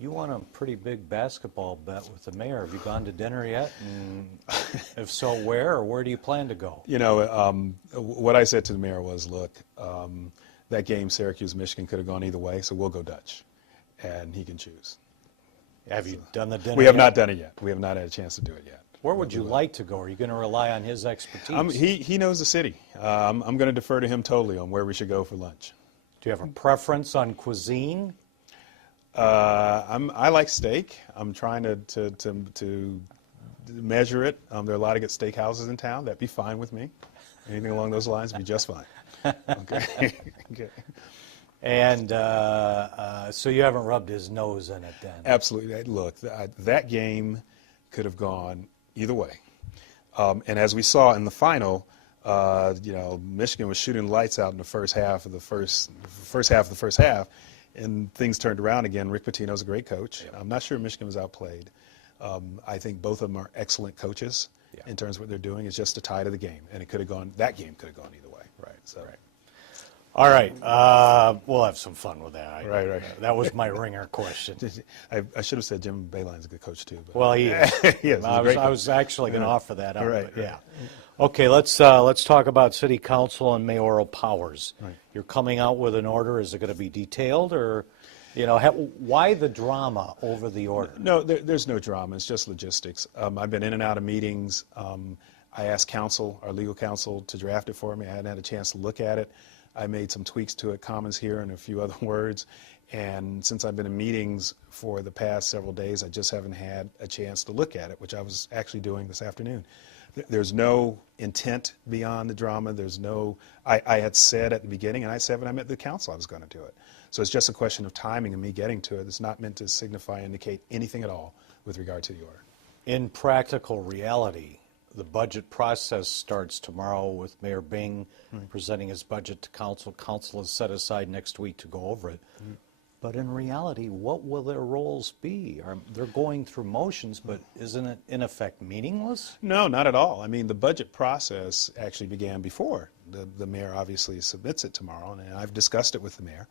You won a pretty big basketball bet with the mayor. Have you gone to dinner yet? And if so, where, or where do you plan to go? You know, what I said to the mayor was, look, that game, Syracuse-Michigan, could have gone either way, so we'll go Dutch, and he can choose. Have you done the dinner We have yet? not done it yet. We have not had a chance to do it yet. Where would you like to go? Are you going to rely on his expertise? He knows the city. I'm going to defer to him totally on where we should go for lunch. Do you have a preference on cuisine? I like steak. I'm trying to measure it. There are a lot of good steakhouses in town. That'd be fine with me. Anything along those lines would be just fine. Okay. Okay. And so you haven't rubbed his nose in it then? Absolutely. Look, that game could have gone either way. And as we saw in the final, you know, Michigan was shooting lights out in the first half of the first half, and things turned around again. Rick Pitino's a great coach. I'm not sure Michigan was outplayed. I think both of them are excellent coaches in terms of what they're doing. It's just a tie to the game, and it could have gone. That game could have gone either way. Right. So. Right. All right, we'll have some fun with that. Right. That was my ringer question. I should have said Jim Boehlein's a good coach too. But. Well, he is. Yes, I was actually going to offer that up. Right. Yeah. Okay, let's talk about city council and mayoral powers. Right. You're coming out with an order. Is it going to be detailed, or, you know, why the drama over the order? No, there's no drama. It's just logistics. I've been in and out of meetings. I asked counsel, our legal counsel, to draft it for me. I hadn't had a chance to look at it. I made some tweaks to it, commas here and a few other words. And since I've been in meetings for the past several days, I just haven't had a chance to look at it, which I was actually doing this afternoon. There's no intent beyond the drama. There's no, I had said at the beginning, and I said when I met the council I was going to do it. So it's just a question of timing and me getting to it. It's not meant to signify, indicate anything at all with regard to the order. In practical reality, the budget process starts tomorrow with Mayor Bing presenting his budget to council. Council is set aside next week to go over it. But in reality, what will their roles be? They're going through motions, but isn't it in effect meaningless? No, not at all. I mean, the budget process actually began before the mayor obviously submits it tomorrow, and I've discussed it with the mayor.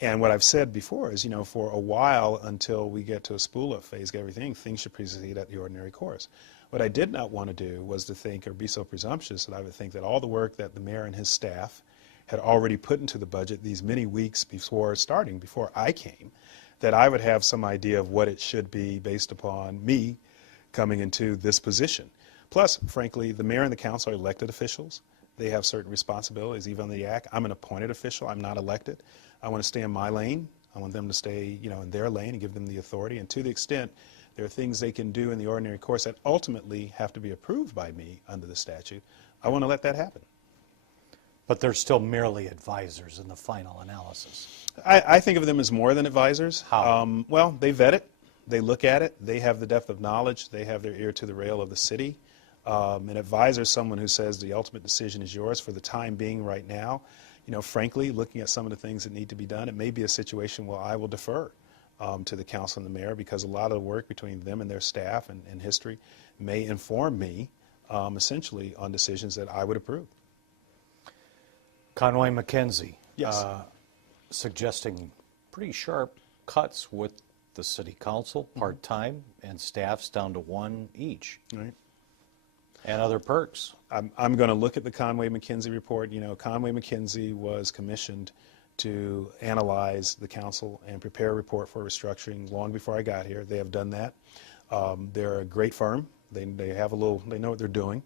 And what I've said before is, you know, for a while until we get to a spool-up phase of everything, things should proceed at the ordinary course. What I did not want to do was to think or be so presumptuous that I would think that all the work that the mayor and his staff had already put into the budget these many weeks before starting, before I came, that I would have some idea of what it should be based upon me coming into this position. Plus, frankly, the mayor and the council are elected officials. They have certain responsibilities, even under the act. I'm an appointed official. I'm not elected. I want to stay in my lane. I want them to stay, you know, in their lane and give them the authority. And to the extent there are things they can do in the ordinary course that ultimately have to be approved by me under the statute, I want to let that happen. But they're still merely advisors in the final analysis. I think of them as more than advisors. How? Well, they vet it. They look at it. They have the depth of knowledge. They have their ear to the rail of the city. An advisor is someone who says the ultimate decision is yours for the time being right now. You know, frankly, looking at some of the things that need to be done, it may be a situation where I will defer to the council and the mayor, because a lot of the work between them and their staff and history may inform me essentially on decisions that I would approve. Conway Mackenzie, yes, suggesting pretty sharp cuts with the city council, part-time, and staffs down to one each. Right. And other perks. I'm going to look at the Conway Mackenzie report. You know, Conway Mackenzie was commissioned to analyze the council and prepare a report for restructuring long before I got here. They have done that. They're a great firm. They have they know what they're doing.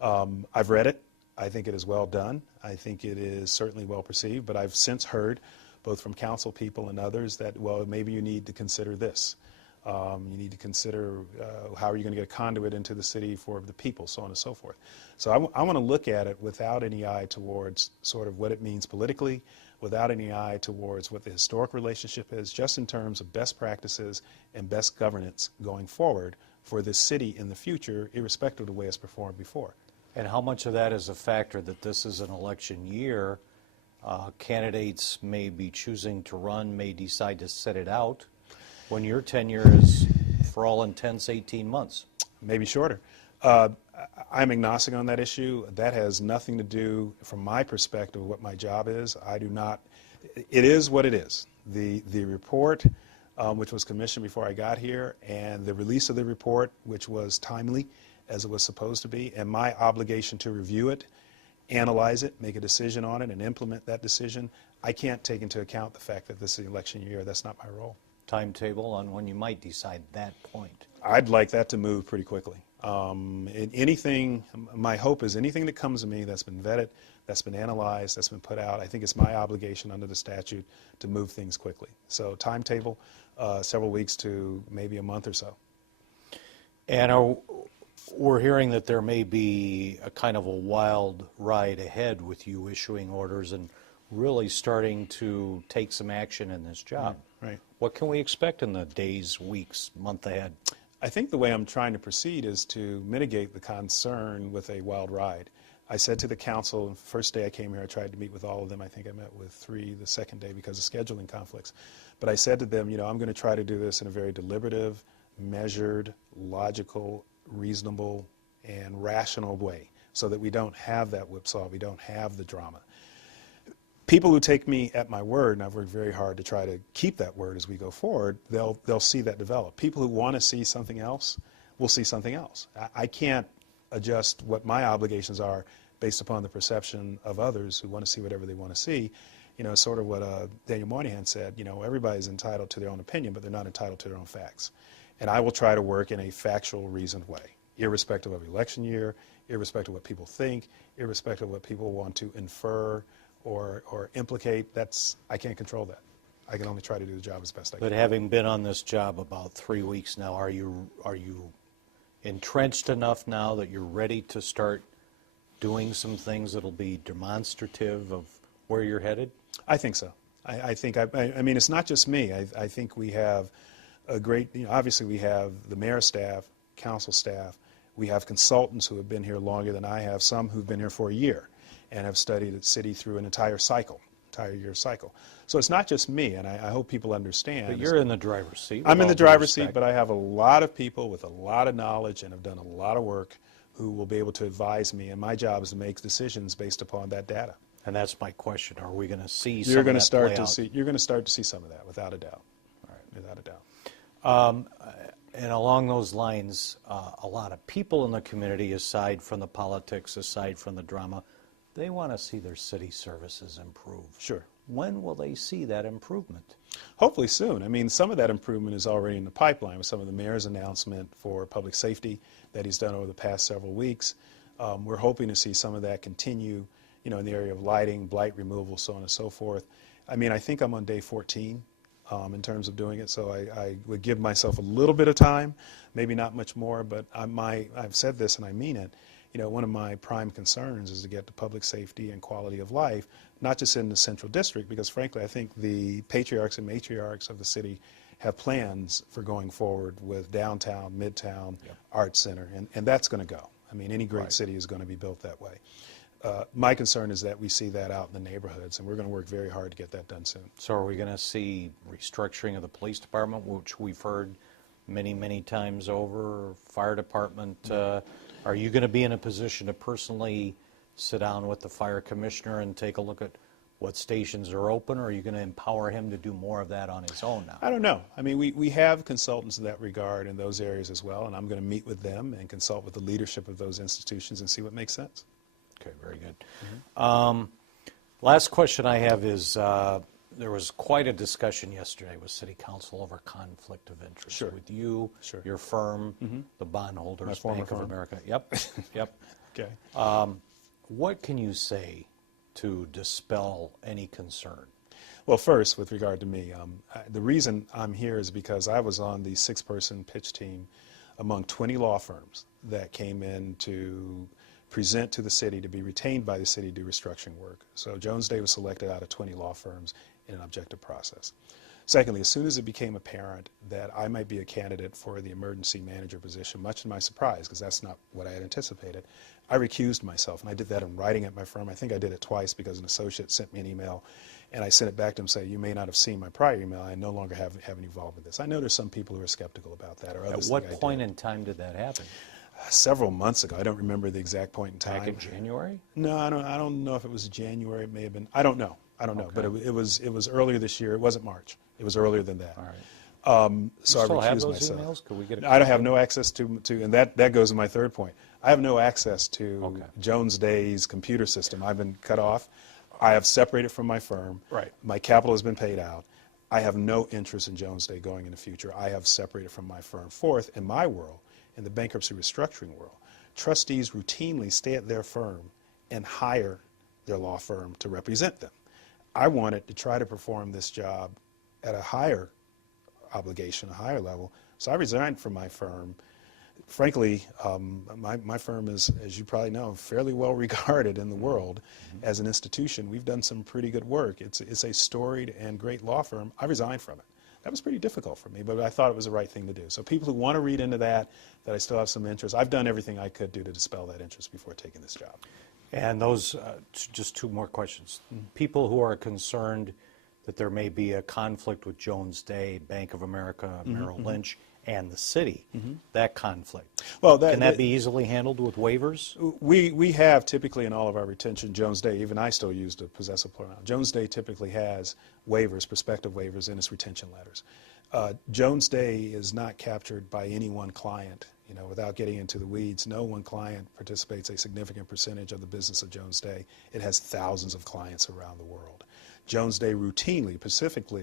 I've read it. I think it is well done. I think it is certainly well perceived, but I've since heard, both from council people and others, that, well, maybe you need to consider this. You need to consider how are you going to get a conduit into the city for the people, so on and so forth. So I want to look at it without any eye towards sort of what it means politically, without any eye towards what the historic relationship is, just in terms of best practices and best governance going forward for this city in the future, irrespective of the way it's performed before. And how much of that is a factor that this is an election year? Candidates may be choosing to run, may decide to sit it out, when your tenure is, for all intents, 18 months. Maybe shorter. I'm agnostic on that issue. That has nothing to do, from my perspective, what my job is. I do not, it is what it is. The report which was commissioned before I got here, and the release of the report, which was timely as it was supposed to be, and my obligation to review it, analyze it, make a decision on it, and implement that decision. I can't take into account the fact that this is the election year. That's not my role. Timetable on when you might decide that point? I'd like that to move pretty quickly. Anything, my hope is anything that comes to me that's been vetted, that's been analyzed, that's been put out, I think it's my obligation under the statute to move things quickly. So timetable, several weeks to maybe a month or so. And we're hearing that there may be a kind of a wild ride ahead with you issuing orders and really starting to take some action in this job. Right. What can we expect in the days, weeks, month ahead? I think the way I'm trying to proceed is to mitigate the concern with a wild ride. I said to the council, the first day I came here, I tried to meet with all of them. I think I met with 3 the second day because of scheduling conflicts. But I said to them, I'm going to try to do this in a very deliberative, measured, logical, reasonable, and rational way so that we don't have that whipsaw, we don't have the drama. People who take me at my word, and I've worked very hard to try to keep that word as we go forward, they'll see that develop. People who want to see something else will see something else. I can't adjust what my obligations are based upon the perception of others who want to see whatever they want to see. Sort of what Daniel Moynihan said, everybody's entitled to their own opinion, but they're not entitled to their own facts. And I will try to work in a factual, reasoned way, irrespective of election year, irrespective of what people think, irrespective of what people want to infer or implicate. I can't control that. I can only try to do the job as best I can. But having been on this job about 3 weeks now, are you entrenched enough now that you're ready to start doing some things that'll be demonstrative of where you're headed? I think so. I mean, it's not just me. I think we have a great, obviously we have the mayor's staff, council staff, we have consultants who have been here longer than I have, some who've been here for a year and have studied the city through an entire year cycle. So it's not just me, and I hope people understand. But you're in the driver's seat. I'm in the driver's seat, but I have a lot of people with a lot of knowledge and have done a lot of work who will be able to advise me, and my job is to make decisions based upon that data. And that's my question. Are we going to see some You're of going that to start play to out? see. You're going to start to see some of that, without a doubt. All right. Without a doubt. And along those lines, a lot of people in the community, aside from the politics, aside from the drama, they want to see their city services improve. Sure. When will they see that improvement? Hopefully soon. I mean, some of that improvement is already in the pipeline with some of the mayor's announcement for public safety that he's done over the past several weeks. We're hoping to see some of that continue, in the area of lighting, blight removal, so on and so forth. I mean, I think I'm on day 14 in terms of doing it, so I would give myself a little bit of time, maybe not much more, but I've said this and I mean it. One of my prime concerns is to get to public safety and quality of life, not just in the central district, because frankly, I think the patriarchs and matriarchs of the city have plans for going forward with downtown, midtown, arts center, and that's going to go. I mean, any great city is going to be built that way. My concern is that we see that out in the neighborhoods, and we're going to work very hard to get that done soon. So are we going to see restructuring of the police department, which we've heard many, many times over, fire department? Are you going to be in a position to personally sit down with the fire commissioner and take a look at what stations are open, or are you going to empower him to do more of that on his own now? I don't know. I mean, we have consultants in that regard in those areas as well, and I'm going to meet with them and consult with the leadership of those institutions and see what makes sense. Okay, very good. Last question I have is, there was quite a discussion yesterday with City Council over conflict of interest. Sure. With you, Sure. your firm, the bondholders, My former Bank of firm. America. Yep, yep. Okay. What can you say to dispel any concern? Well, first, with regard to me, the reason I'm here is because I was on the 6-person pitch team among 20 law firms that came in to present to the city to be retained by the city to do restructuring work. So Jones Day was selected out of 20 law firms in an objective process. Secondly, as soon as it became apparent that I might be a candidate for the emergency manager position, much to my surprise, because that's not what I had anticipated, I recused myself, and I did that in writing at my firm. I think I did it twice because an associate sent me an email, and I sent it back to him saying, you may not have seen my prior email. I no longer have any involvement with this. I know there's some people who are skeptical about that, or others At what think I point did. in time did that happen? Several months ago. I don't remember the exact point in time. Back in January? No, I don't know if it was January. It may have been. I don't know. But it was earlier this year. It wasn't March. It was earlier than that. All So Still I have recused those myself. emails? Could we get a I don't copy? have no access to, and that goes to my third point. I have no access to Okay. Jones Day's computer system. I've been cut off. I have separated from my firm. Right. My capital has been paid out. I have no interest in Jones Day going in the future. I have separated from my firm. Fourth, in my world, in the bankruptcy restructuring world, trustees routinely stay at their firm and hire their law firm to represent them. I wanted to try to perform this job at a higher obligation, a higher level, so I resigned from my firm. Frankly, my firm is, as you probably know, fairly well regarded in the world as an institution. We've done some pretty good work. It's a storied and great law firm. I resigned from it. That was pretty difficult for me, but I thought it was the right thing to do. So people who want to read into that I still have some interest, I've done everything I could do to dispel that interest before taking this job. And those, just two more questions. People who are concerned that there may be a conflict with Jones Day, Bank of America, Merrill Lynch, and the city, that conflict. Well, Can that be easily handled with waivers? We have typically in all of our retention, Jones Day, even I still use the possessive pronoun. Jones Day typically has waivers, prospective waivers in its retention letters. Jones Day is not captured by any one client. You know, without getting into the weeds, no one client participates a significant percentage of the business of Jones Day. It has thousands of clients around the world. Jones Day routinely,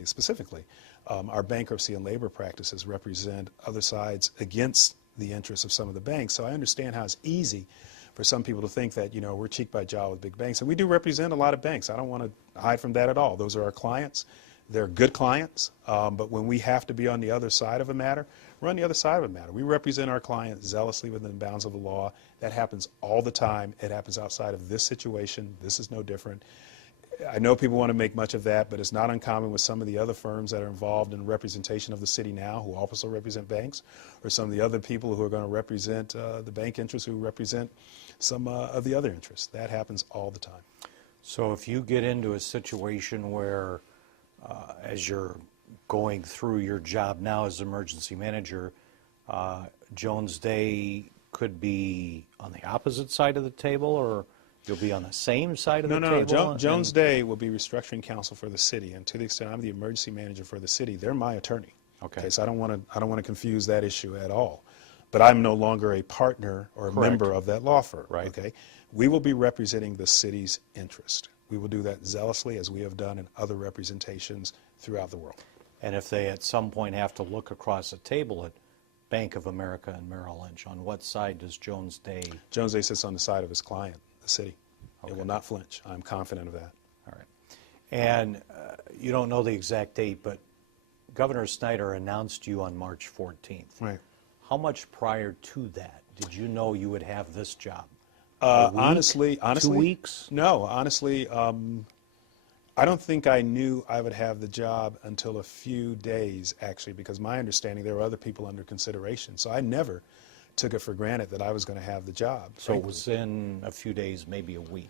specifically, our bankruptcy and labor practices represent other sides against the interests of some of the banks. So I understand how it's easy for some people to think that, you know, we're cheek by jowl with big banks. And we do represent a lot of banks. I don't want to hide from that at all. Those are our clients. They're good clients. But when we have to be on the other side of a matter, we're on the other side of a matter. We represent our clients zealously within the bounds of the law. That happens all the time. It happens outside of this situation. This is no different. I know people want to make much of that, but it's not uncommon with some of the other firms that are involved in representation of the city now, who also represent banks, or some of the other people who are going to represent the bank interests, who represent some of the other interests. That happens all the time. So if you get into a situation where, as you're going through your job now as emergency manager, Jones Day could be on the opposite side of the table, or you'll be on the same side of the table? No. Jones Day will be restructuring counsel for the city, and to the extent I'm the emergency manager for the city, they're my attorney. Okay. So I don't want to confuse that issue at all. But I'm no longer a partner or a member of that law firm. Right. Okay. We will be representing the city's interest. We will do that zealously, as we have done in other representations throughout the world. And if they at some point have to look across a table at Bank of America and Merrill Lynch, on what side does Jones Day? Jones Day sits on the side of his client, the city. Okay. It will not flinch. I'm confident of that. All right. And you don't know the exact date, but Governor Snyder announced you on March 14th. Right. How much prior to that did you know you would have this job? Honestly, 2 weeks? No, honestly, I don't think I knew I would have the job until a few days, actually, because my understanding there were other people under consideration. So I never took it for granted that I was going to have the job. So it was in a few days, maybe a week?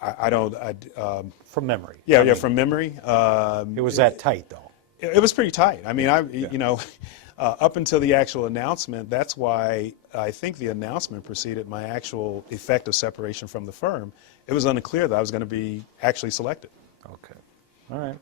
From memory. Yeah, from memory. It was that tight, though. It was pretty tight. I mean, you know, up until the actual announcement, that's why I think the announcement preceded my actual effective separation from the firm. It was unclear that I was going to be actually selected. Okay. All right.